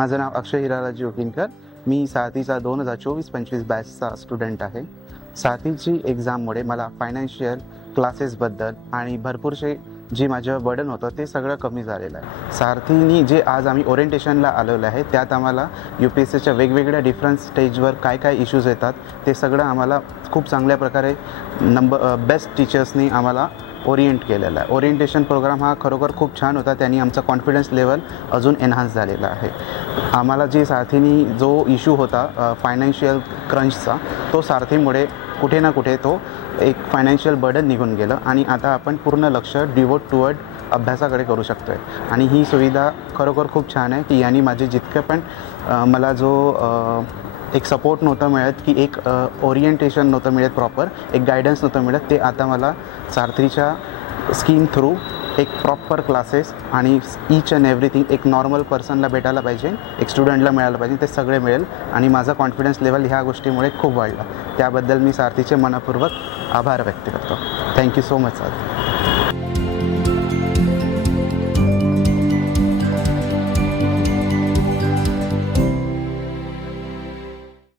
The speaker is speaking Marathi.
माझं नाव अक्षय हिरालाजी उकिनकर मी साथीचा दोन हजार चोवीस पंचवीस बॅचचा स्टुडंट आहे. साथीची एक्झाममुळे मला फायनान्शियल क्लासेसबद्दल आणि भरपूरसे जे माझं बर्डन होतं ते सगळं कमी झालेलं आहे. सारथीनी जे आज आम्ही ओरिएंटेशनला आलेलं आहे त्यात आम्हाला यू पी एस सीच्या वेगवेगळ्या डिफरंट स्टेजवर काय काय इश्यूज येतात ते सगळं आम्हाला खूप चांगल्या प्रकारे नंबर बेस्ट टीचर्सनी आम्हाला ओरिएंट केलेला आहे. ओरिएंटेशन प्रोग्राम हा खरोखर खूप छान होता. त्यांनी आमचा कॉन्फिडन्स लेवल अजून एन्हान्स झालेला आहे. आम्हाला जे सारथीनी जो इश्यू होता फायनान्शियल क्रंचचा तो सारथीमुळे कुठे ना कुठे तो एक फायनान्शियल बर्डन निघून गेलं. आणि आता आपण पूर्ण लक्ष डिवोट टुवर्ड अभ्यासाकडे करू शकतो आहे आणि ही सुविधा खरोखर खूप छान आहे. की यांनी माझे जितकं पण मला जो एक सपोर्ट नव्हतं मिळत की एक ओरिएंटेशन नव्हतं मिळत प्रॉपर एक गायडन्स नव्हतं मिळत ते आता मला सारथीच्या स्कीम थ्रू एक प्रॉपर क्लासेस आणि ईच अँड एव्हरीथिंग एक नॉर्मल पर्सनला भेटायला पाहिजे एक स्टुडंटला मिळायला पाहिजे ते सगळे मिळेल. आणि माझा कॉन्फिडन्स लेवल ह्या गोष्टीमुळे खूप वाढला. त्याबद्दल मी सारथीचे मनपूर्वक आभार व्यक्त करतो. Thank you so much sir